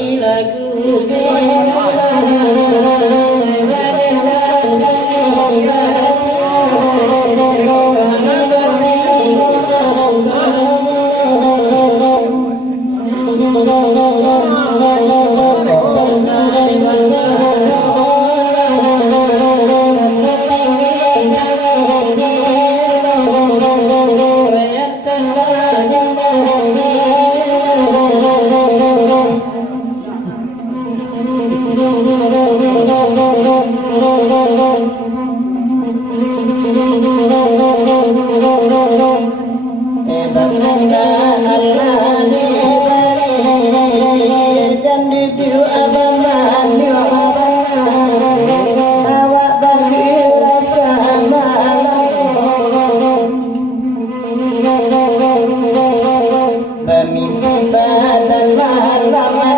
lagu Nah,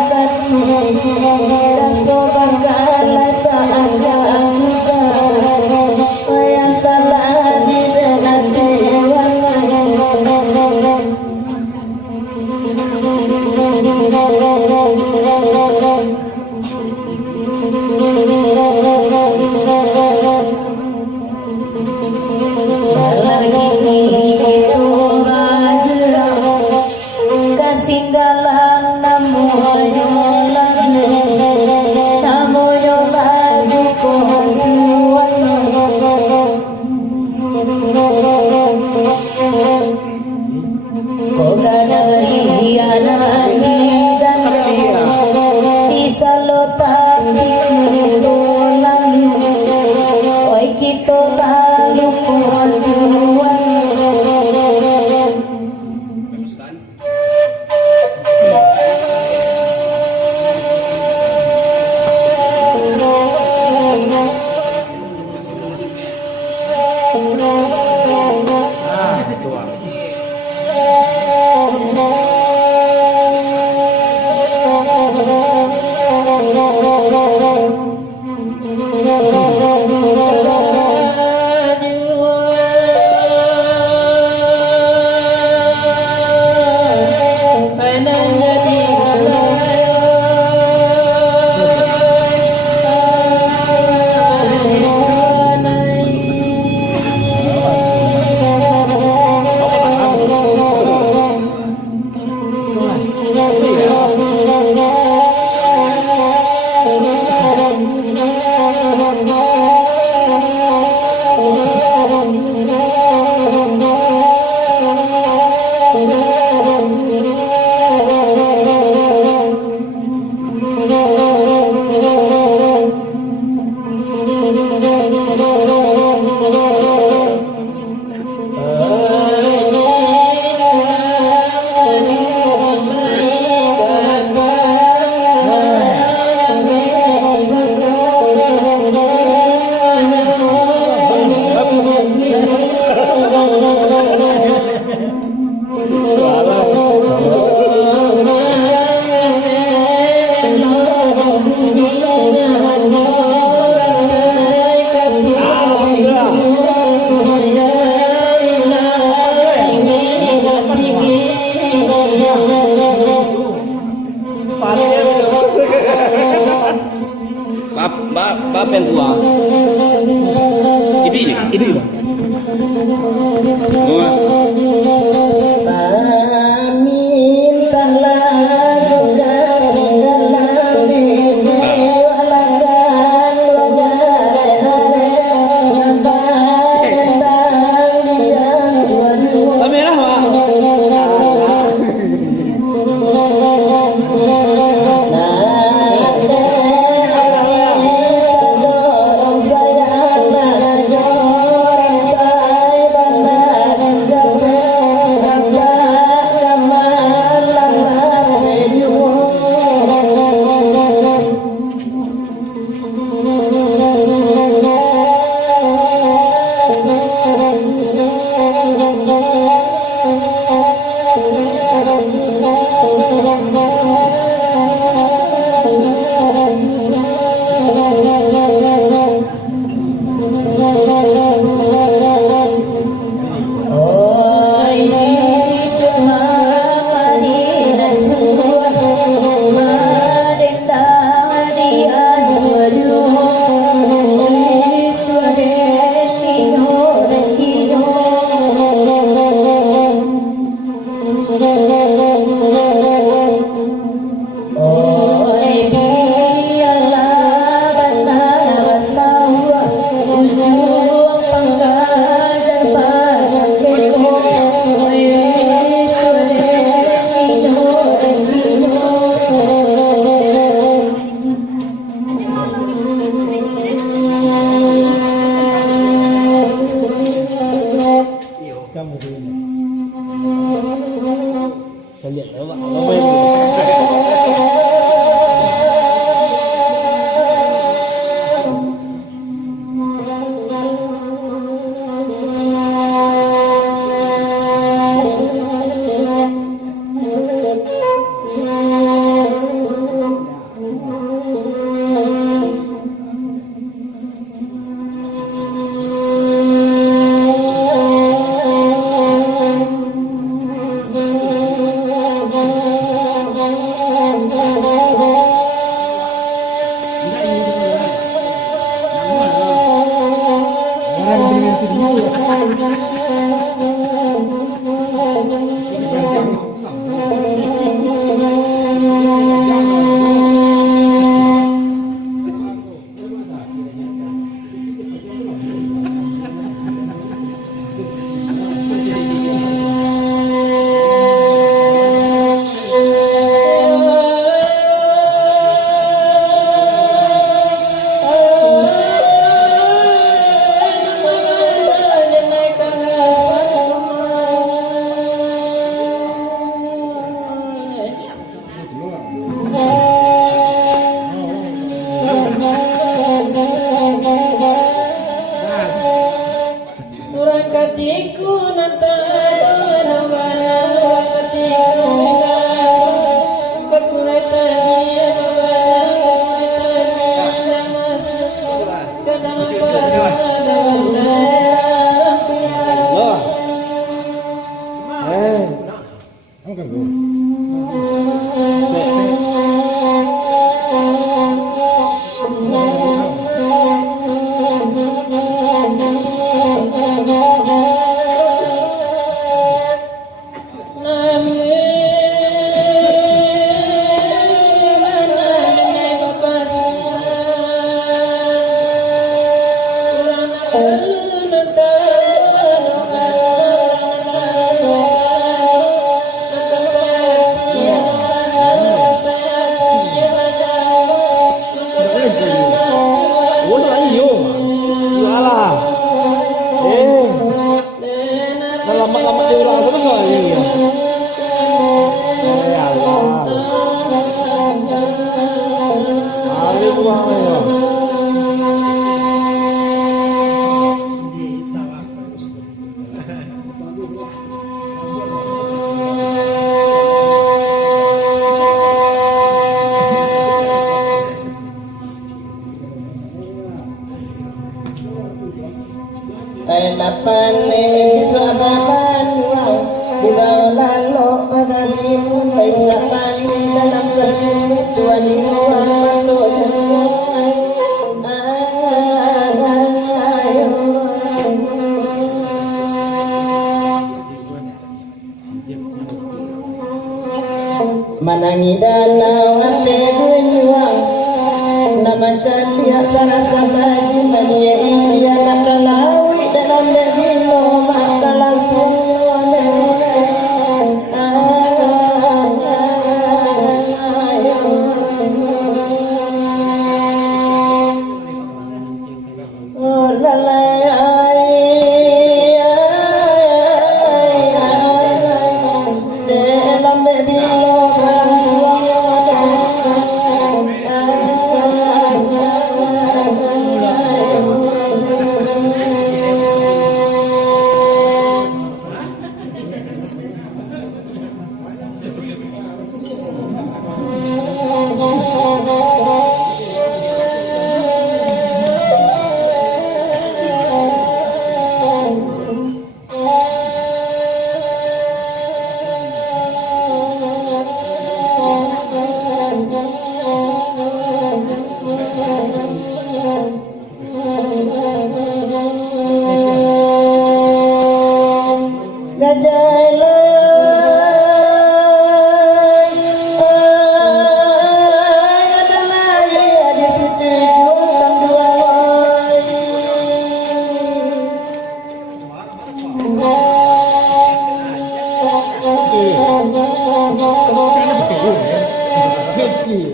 Manangidana wate gunyuang nama candia sarasa bagi mania India nakalawi dalam debilo makalangsung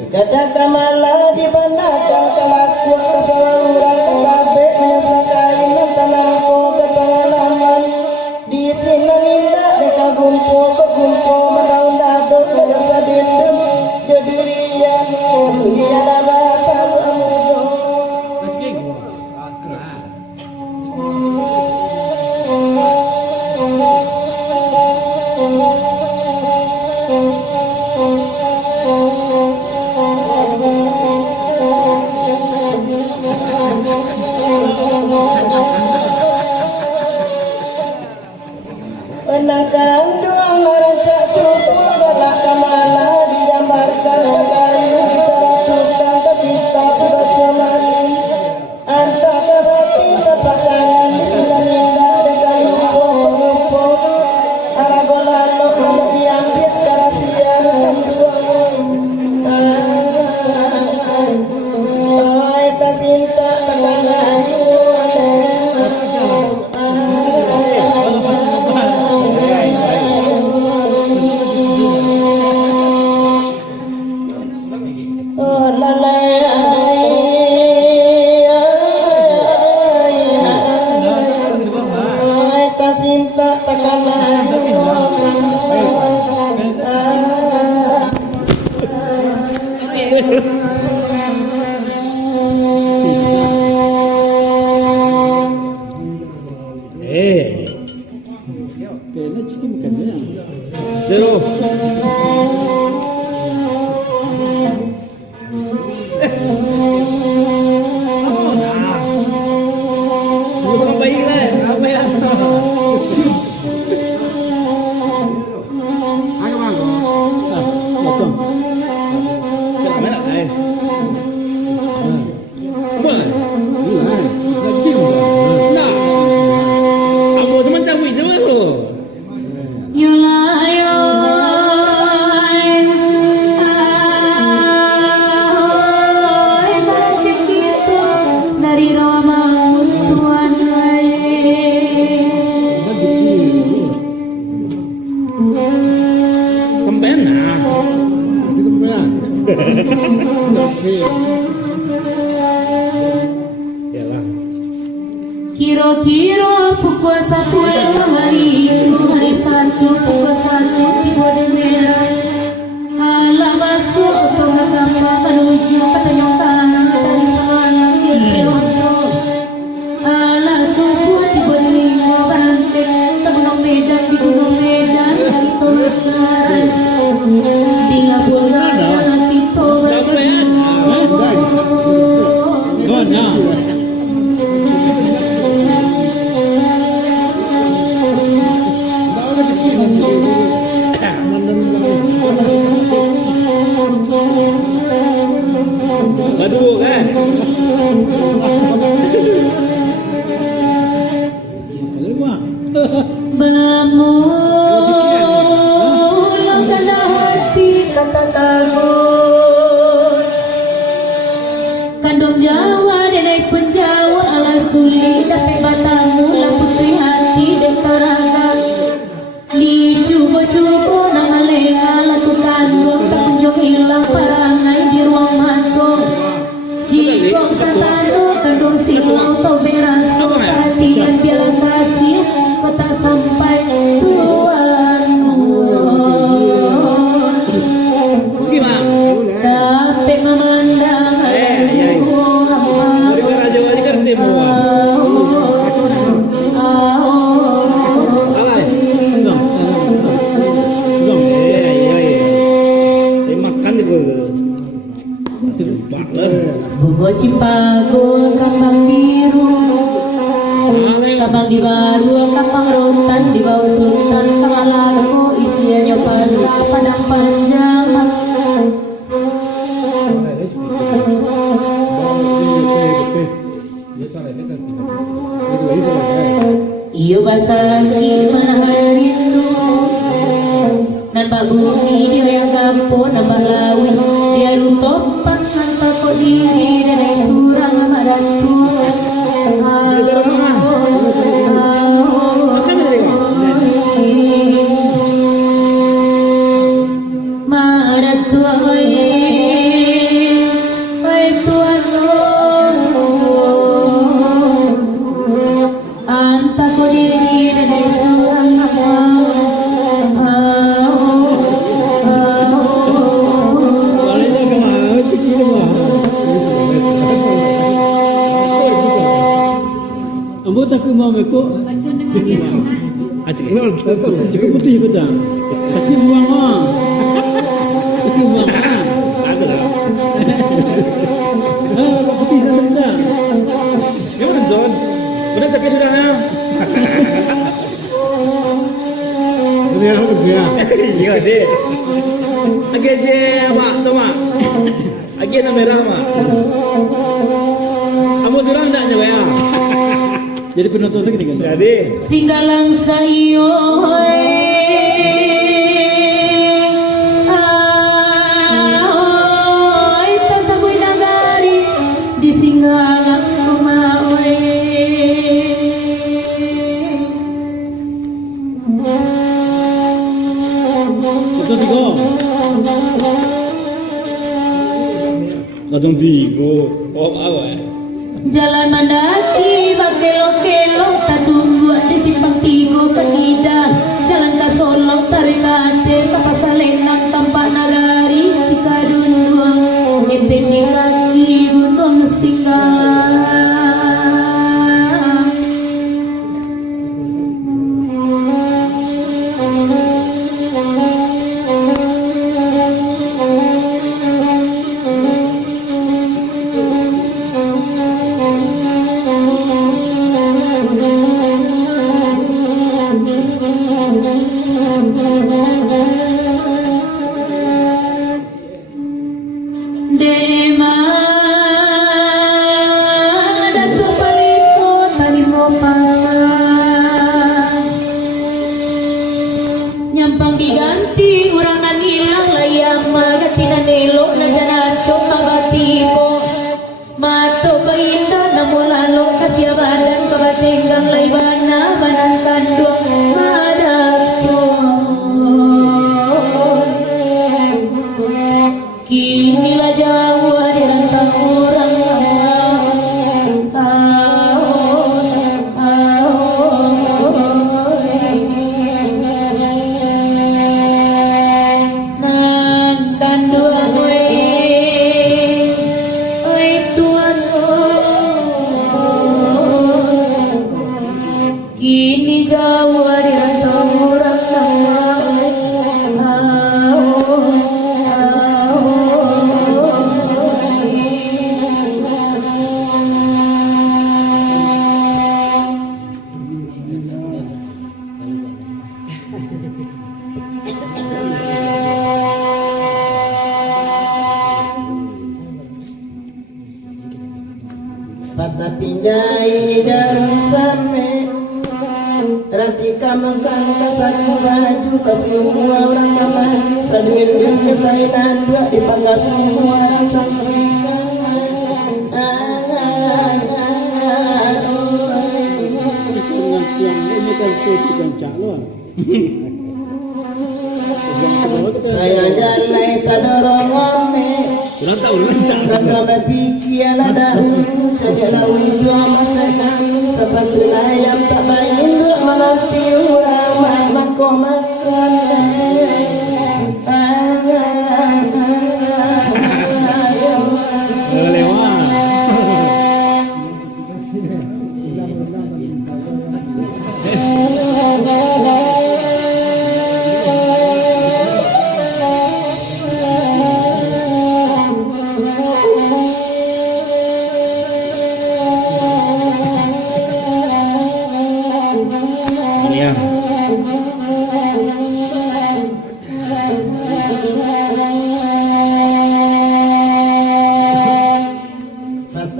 Kada kamala di bandaka kalaku keseluruhan kekabe menyesakali mentanako ketalaman di sini ninda deka gumpo ke gumpo mendaun dado berasa dendam kedirian dia datang amudo Penangkan doang ngarancak cukup galak kamala digambarkan ke kayu diteratukan ke kita baca mani anta kehati tepakangan sudah ninda dengan lupo aragonan lo kalau diambil karasia ay tasinta tekangan Zero. Semua baik lah. Apa ya? Agak malu. Potong. Mana nak? Mana? Bukan. Nak cium. Nak. Apa teman cakap je tu? Kira-kira pukul 1 hari Sabtu pukul 1 tiba dengan malam masuk ke Gambang menuju Petunjukan Aduh kan. Kalau gua. Bemulang kena hati kata takut Kandung Jawa denai penjawa ala sulit tapi batamu lah putri hati dan teraga dicubo-cubo nama lenga lakukan ruang tak kunjung hilang parangai di ruang mako jikong satano kandung silau tau berasu hati dan biar kasih kota sampai tuanmu tapi memandang Bungo Cipago kapang biru kapang di baru kapang rotan di bawah sultan kalargo isinya pasar padang panjang iyo basaki mana rindu nambah bumi dia yang kampo nambah lawin dia rutopan nanta kok diri dan surang madatu madatu ai tuan anta kok diri dan surang Ambo tak mau meko. Cukup putih betul. Tapi buang ah. Tapi buang ah. Ada lah. Putih betul betul. Ya benar don. Benar tapi sudah ya. Benar dia. Iya deh. Agak je mak tu mak. Agak nak merah mak. Ambo sudah nak je ya. Jadi penonton segini kan? Jadi Singgalang sayo pasagoy nagari di singgalang kumaoy Ito tigo. Ladong tigo. Oh apa ya? Jalan mendaki bakelo-kelo tak tunggu di simpang tigo ketida jalan ke Solo tarik ate ke Pasalengan tampak nagari si kadunduang enten di kaki gunung Singgalang nyampang diganti urang nan hilang layang magati na nelo na janachok mabatipo mato kainda na mulalo kasyabadan kabatenggang laybana banan kandung madato kini la jauh di rantang orang kini jauh di rantang orang patah pinjai dalam same ratika mengkan kasaku baju kesemua orang kamari sadirin ketainan dua dipangga semua sampai saya jalai tadorong ame Kurang tahu lancar. Rasa pikir ada jadi lawan dua masa kami seperti ayam tak main dua menanti orang makan makan Lewat.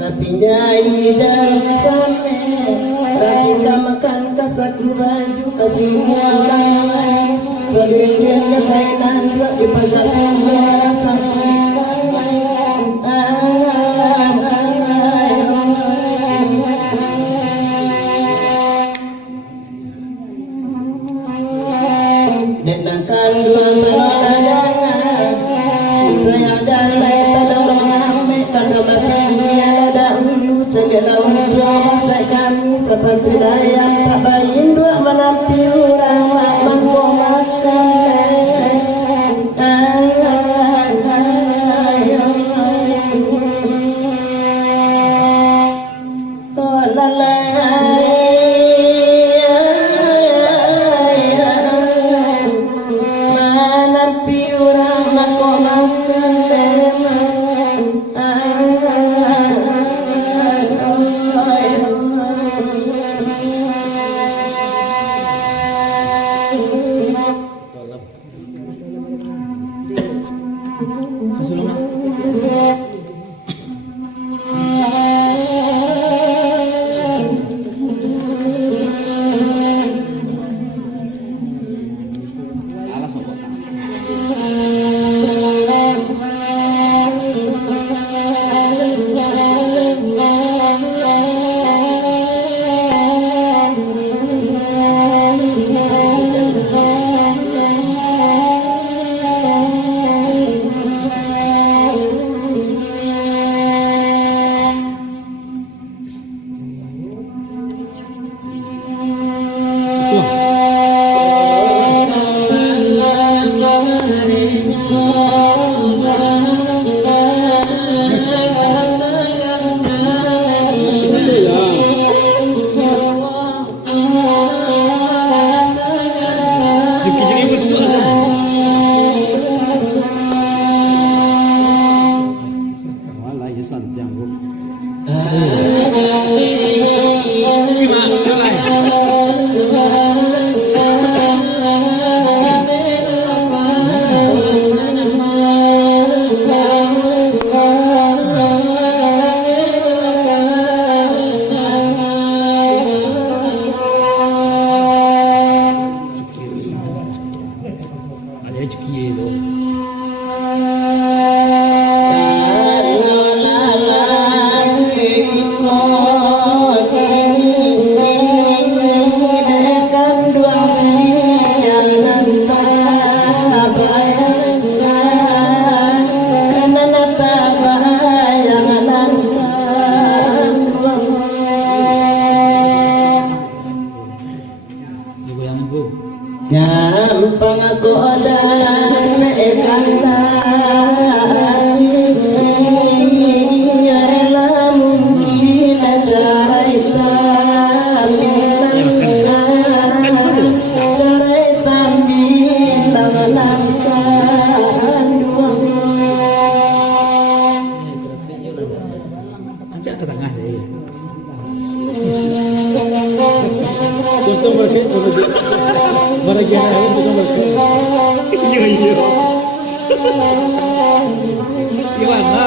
Pinjai dan same ratika makan kasaku baju kasih orang sedirin ketainan dua dipangga semua sampai denangkan dua tangan saya jalai tadorong ame kandang Cegela untuk saya kami seperti dayang tak bayin dua menampi orang mangko makan oh lalai menampi orang mangko makan Nyampang aku dan ekanda ialah mungkin cara hitam bilang langkan Ajak ke tengah saya. Potong balik, bagian akhir potong balik. Iya. Gimana?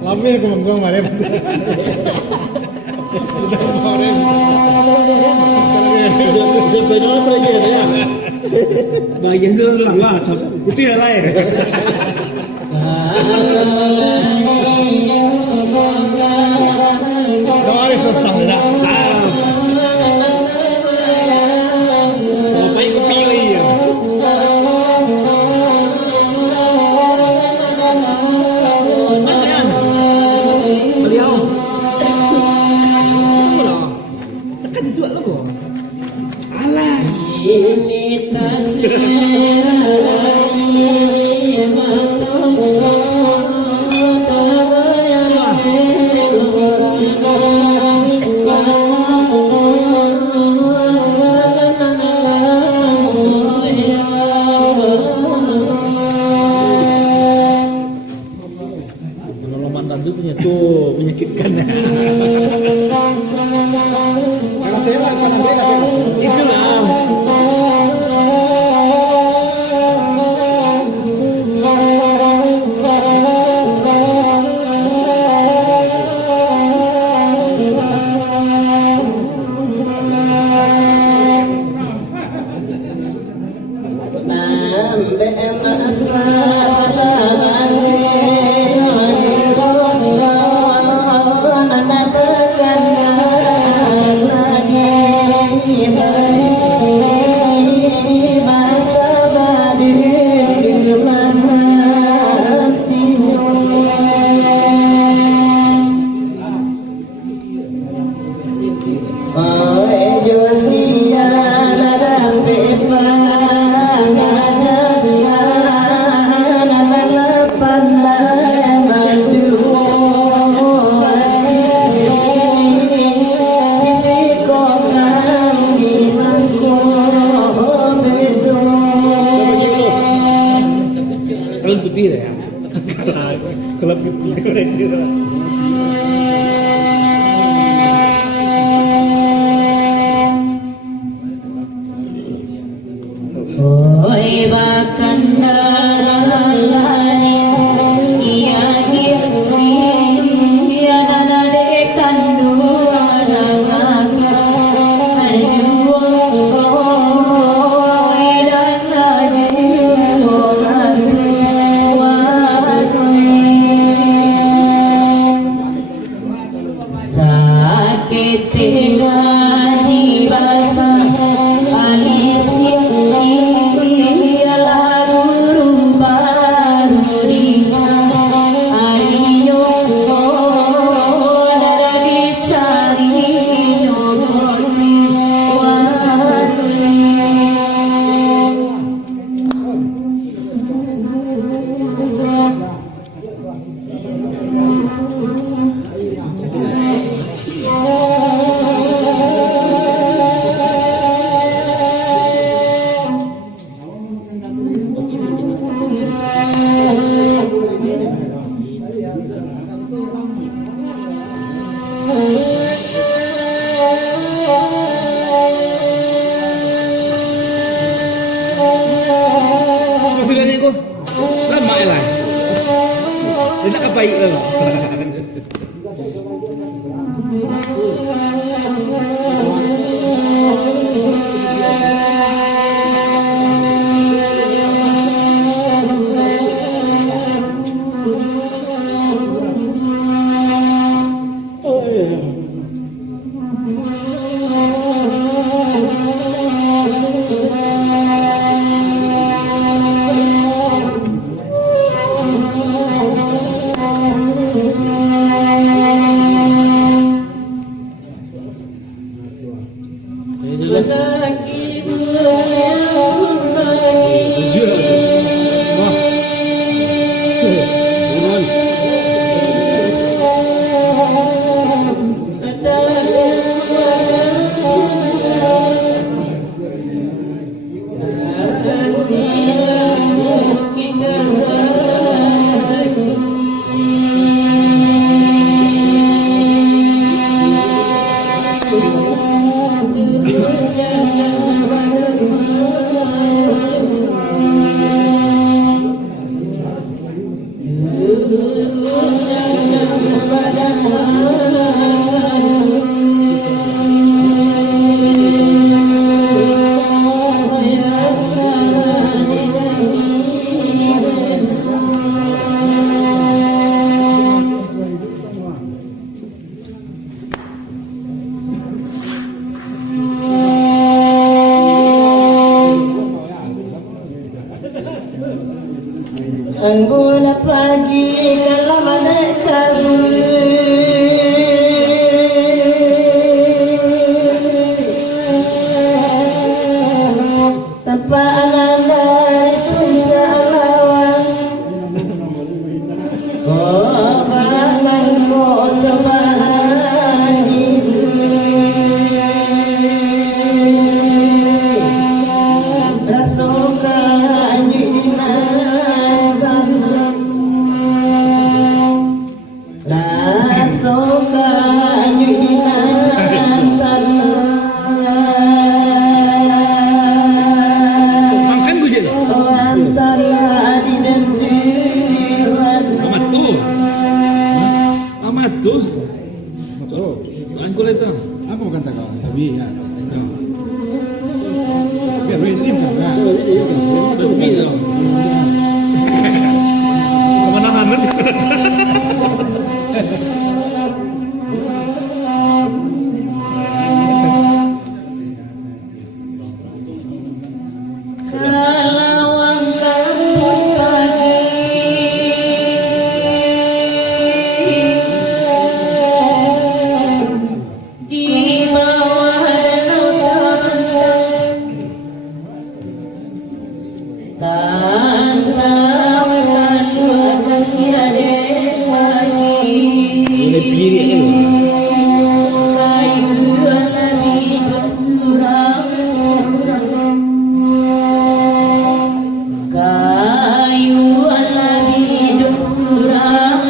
Lamir kemang marem. Sampai apa aja ya? Bagian itu selama itu ya lain. Kemarin sestang dah. Apa yang kupilih ya? Beliau. Tekan itu lo kok. Alah. Ini Kalau mantan itu tuh menyakitkan. Itulah. Kalau putih ya. Kalau putih itu. Oi bakandalani iya iya nanade kandua nangaka ajuo dan ajuo sakit gaji basa alisi iya lalu baru dica ayo nara dicari nyogoni wadui Maksudnya ko, lama ya lah. Tidak apa baik lah. soka dinatan Makan busin. antara di dentuan Amat tuh. Tuan kulit tuh. Apa bukan tak kawan? Tapi ya. Biar lu ini bukan kan? Tapi dong. Kemenangan itu. Salawang kampung pagi di bawah danau tantaukan kasih pagi Boleh pilih kan? kayu nabi surang kayu nabi surang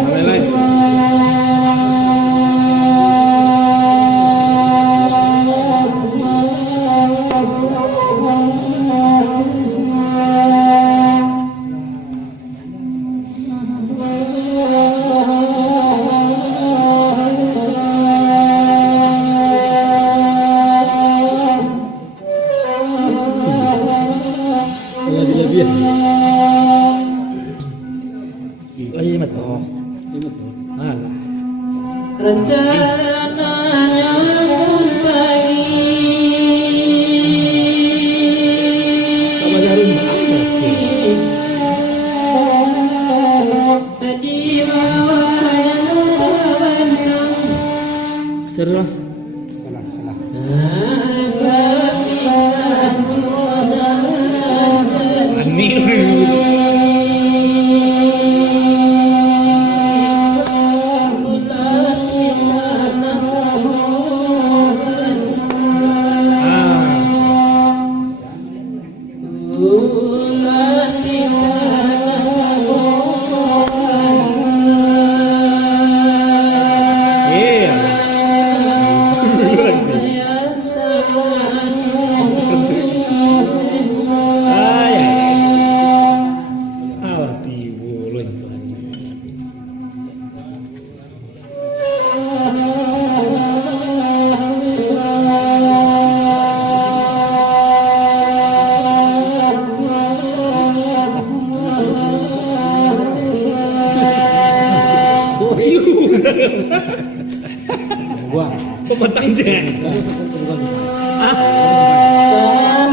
Sampai lain. Lebih-lebih. Lagi betul. Alah. rencananya pun pagi Sama jarum banget. di bawah danau terbentang Seru. Salah. Ani. Iya. Ay, awak tiwul itu. Gua. Pemetang Jack.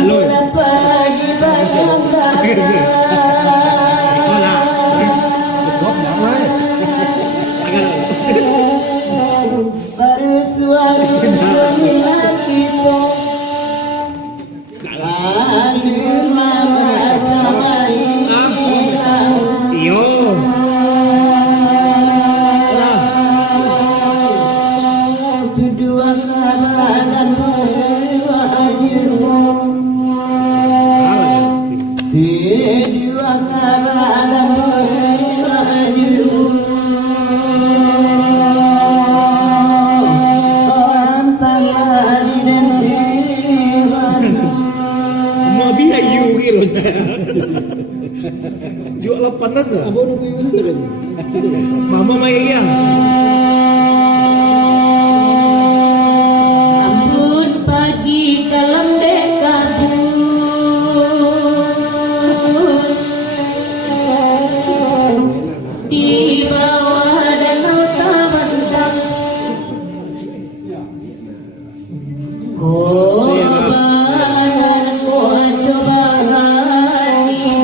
Kamu pagi bagai Gua nyamai. baru suara sembilan kita lalu mama camai Iyo. dua kanan dua ajiru dua kanan dua ajiru antara di dentuan Mau biayu gitu. Jual 800 tuh. Mama mayang. Ambun pagi kalam dek kabut di bawah danau terbentang kobar ko coba hatiku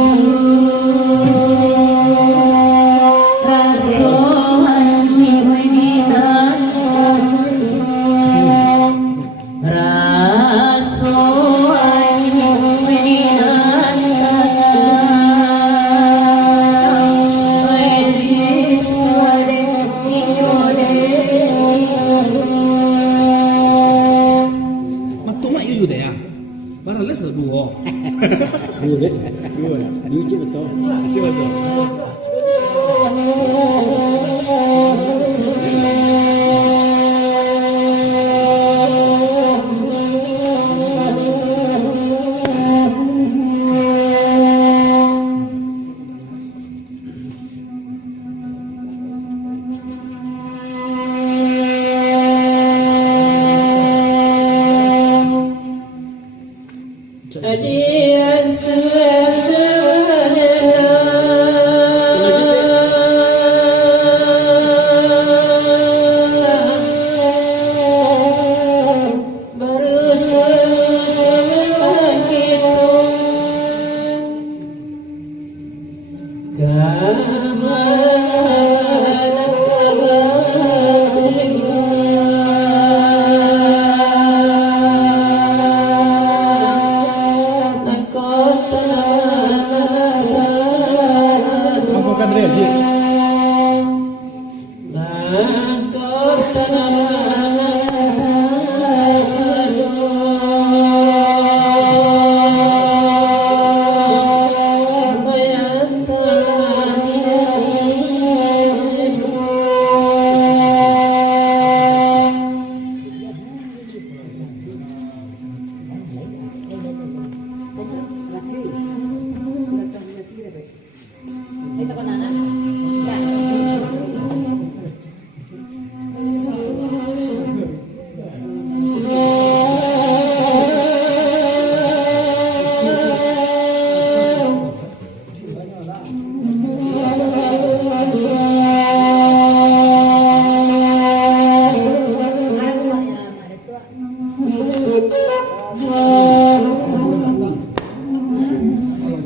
Lucu betul. Lucu betul. Kamu kan dia sih. Itu kan anak.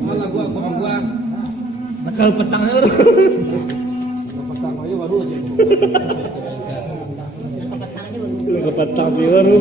Malah gua. Bakal petang lu. Petang aja baru aja. Lu ke petang sih baru.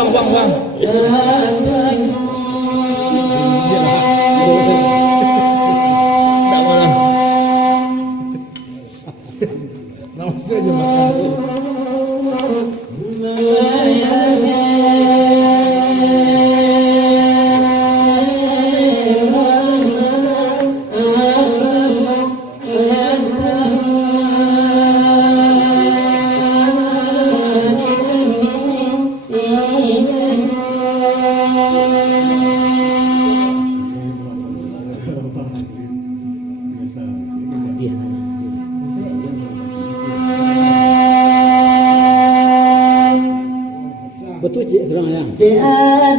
Bang. Tak mana. Nama saja makan. Betul cik serang ya. Itu lah.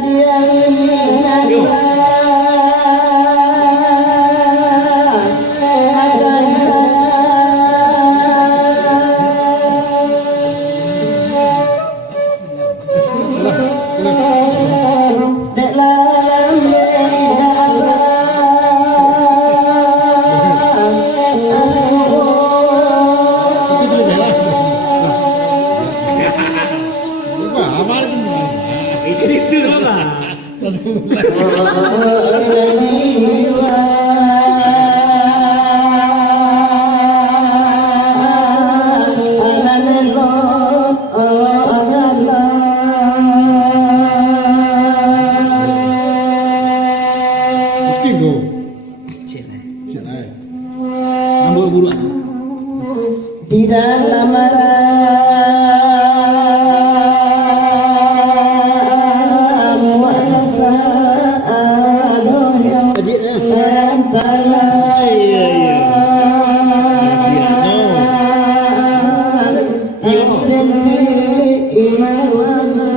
mana.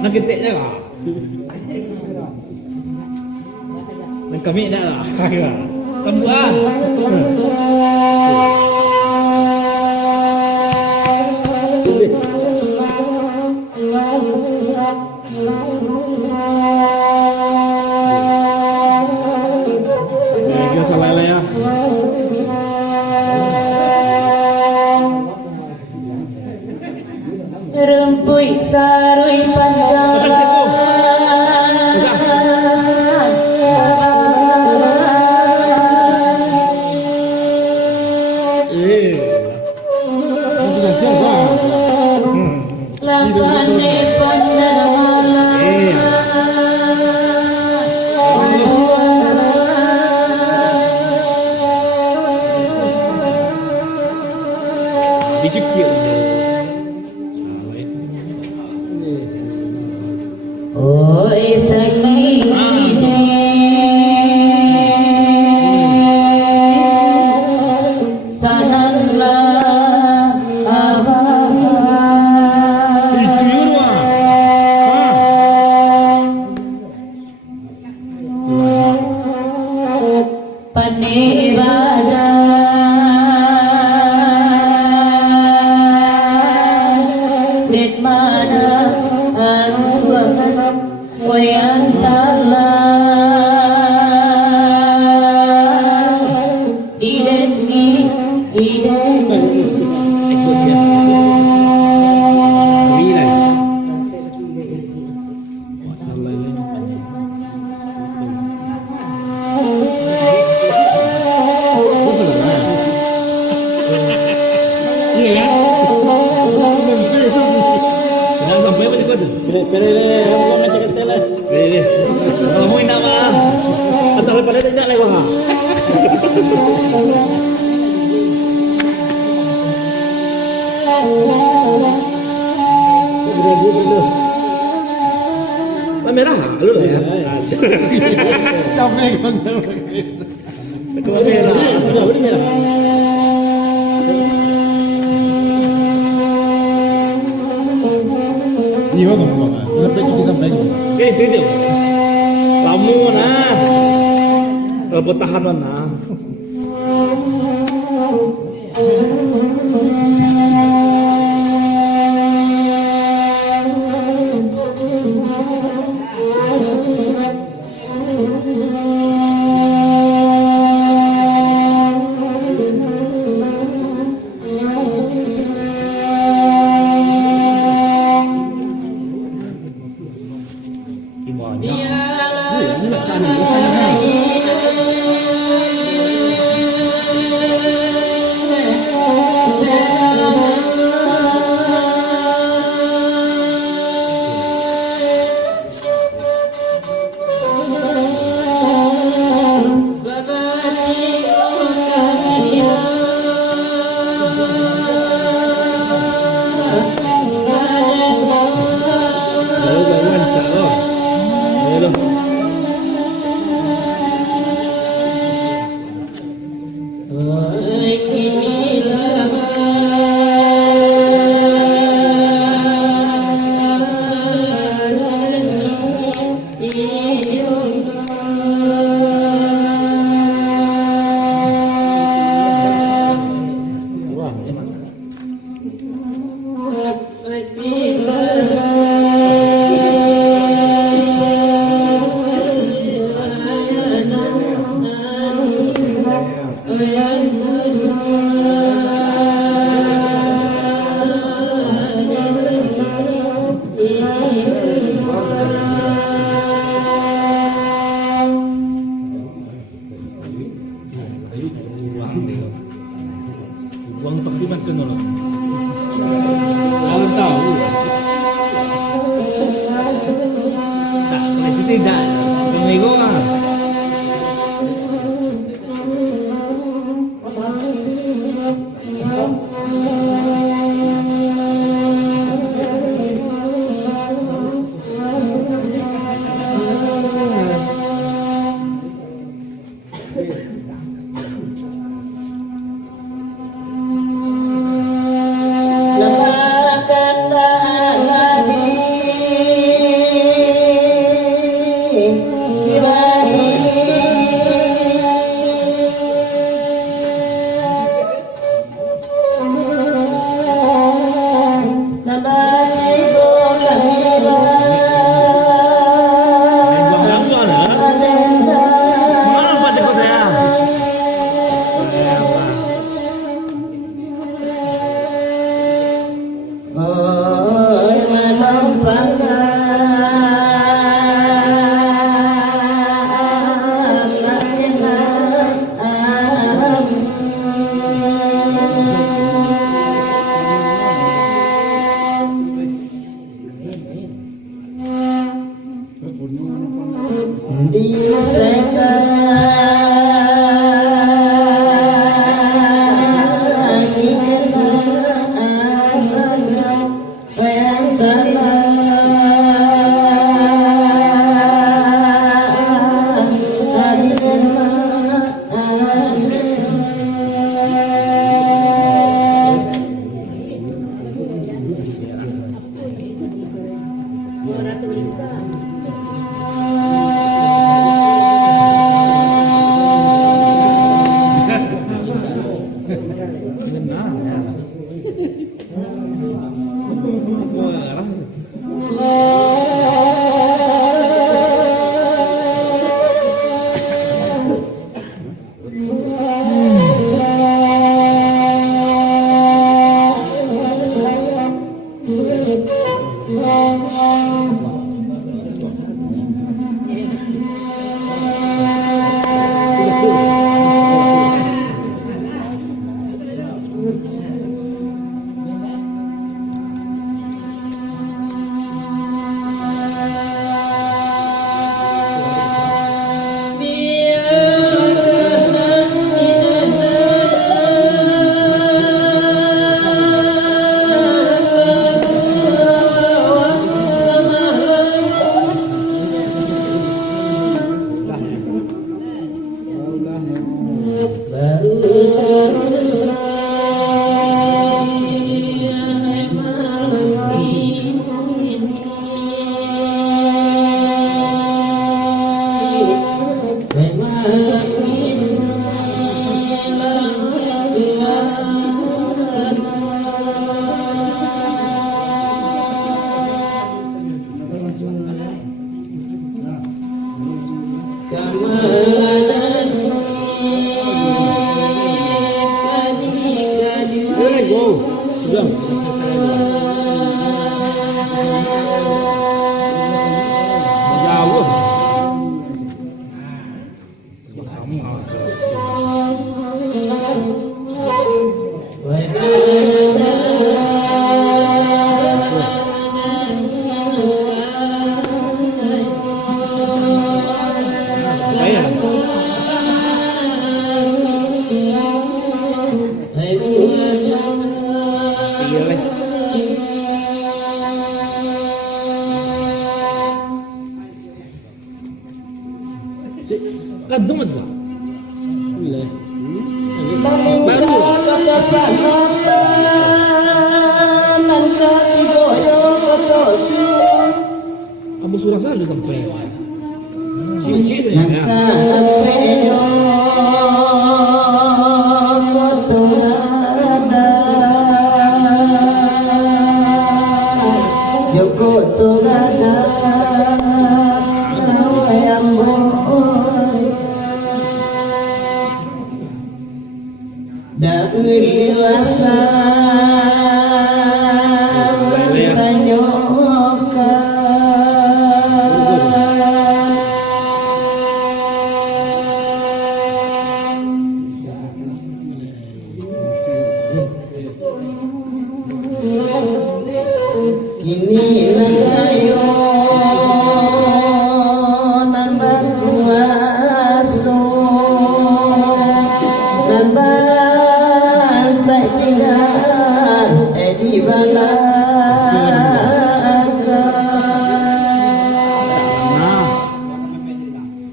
Nak ketiknya lah. Nak kami dah lah. Tambuan. Kita salah lah ya. Rempuy sarui panjalan. Lapane Dicikir. oi sakine sananglah abah. Itu ya Panibadan det mana antuan wayang talang ideni Ikut je. Realize. Salah ni. Ini kan? Jangan sampai macam tu. Pilih. Kalau mau nak mah. Atau lepas ni nak lagi wah. Merah, lu lah ya. Capek kan. Ketua merah. Sudah beri merah. Ni apa kamu buat? Lepas cuci sampai. Oke, itu je. Lamu nah. Pertahan mana? Buang pasti makan orang. Kalau tahu. Tak, kalau itu tidak. Pengego ah. di setan ikan bayang Kadung aja. baru Abu surah saja sampai. Cici saya. Joko Tugada Da'ulilasa Tanyoka Kini nangayo Nambah kuaso Nambah di balaka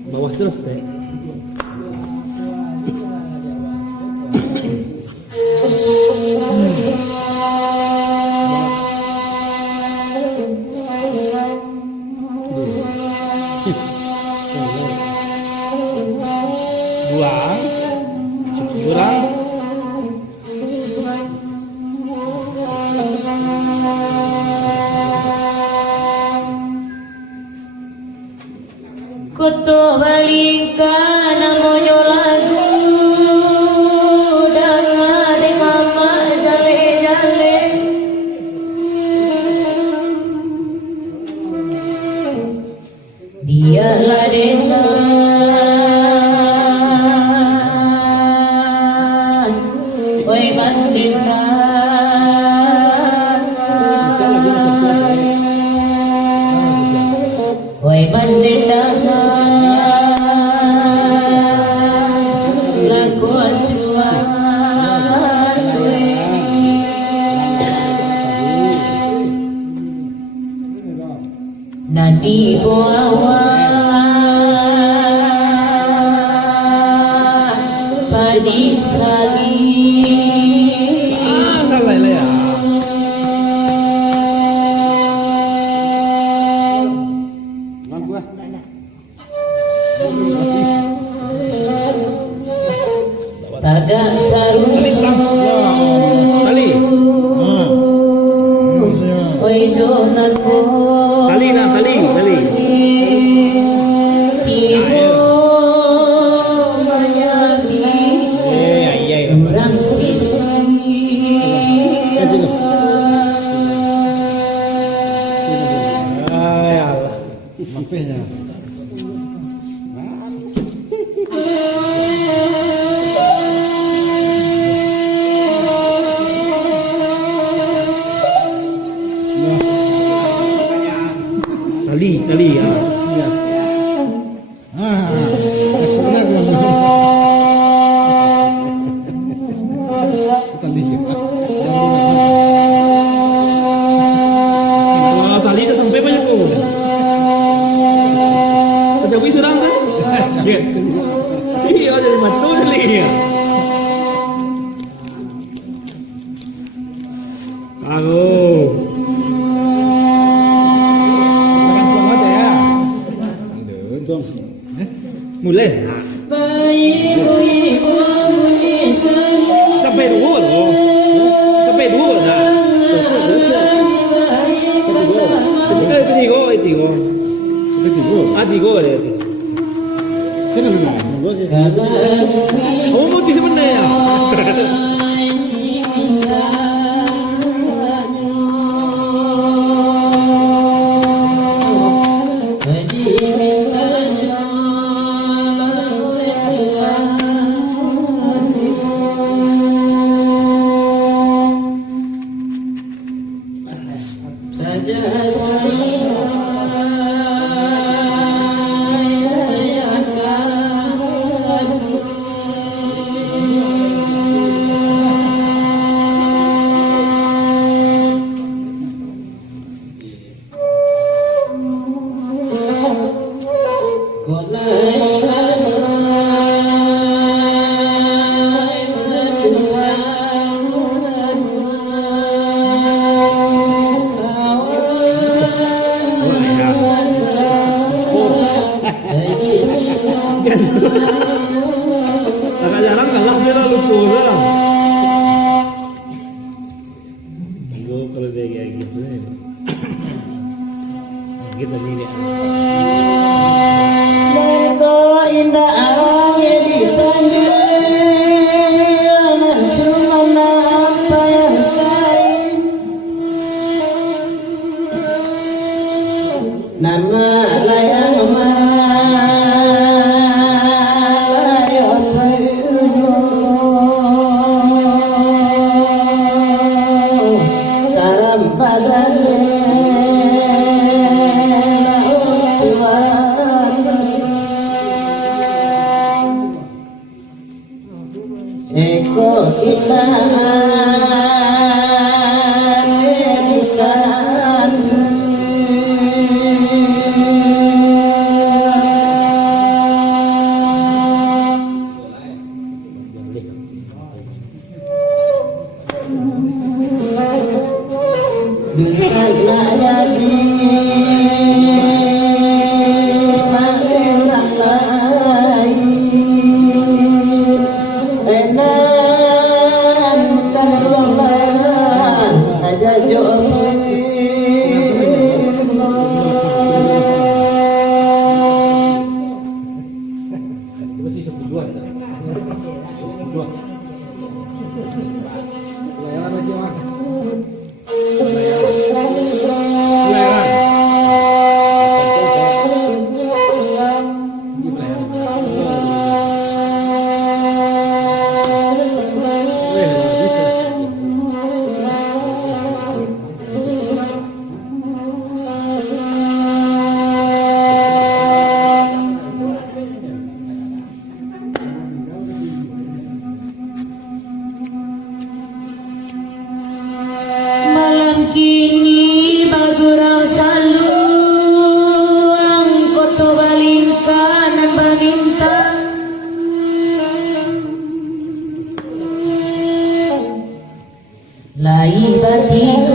Bawah terus teh. Dua kurang. Kutu balika namonyo lagu dengar mama jale-jale biarlah dengan oi Wai mandendangan lakuan tuan nadi bawa padi sali salah lah ya. Tagak saru Tali. oi jonan po Tali nak tali. ibu mayabi Ayai. kurang sisi Ay Allah. Mampirnya. Tali ya. Iya. Benar belum? Tadi. Wah, tali dah sampai banyak tu. Macam wis orang tu. Iya, jadi matu jadi ya. Aku. Mulai. Sampai dua loh. Sampai dua dah. Tiga. Tiga ada. Sini dulu. Oh, mau di sebenarnya. Agak jarang kalah dia lah lupa lah. Gue kalau dia kayak gitu, kita ni dia. Moga indah arangnya di tangan, cuma apa yang lain. Nama layang Eko kita bukan bisa jadi orang lain. Enan kan aja jodoh. kini bagurau salu angkoto balingkanan bamintang lai batin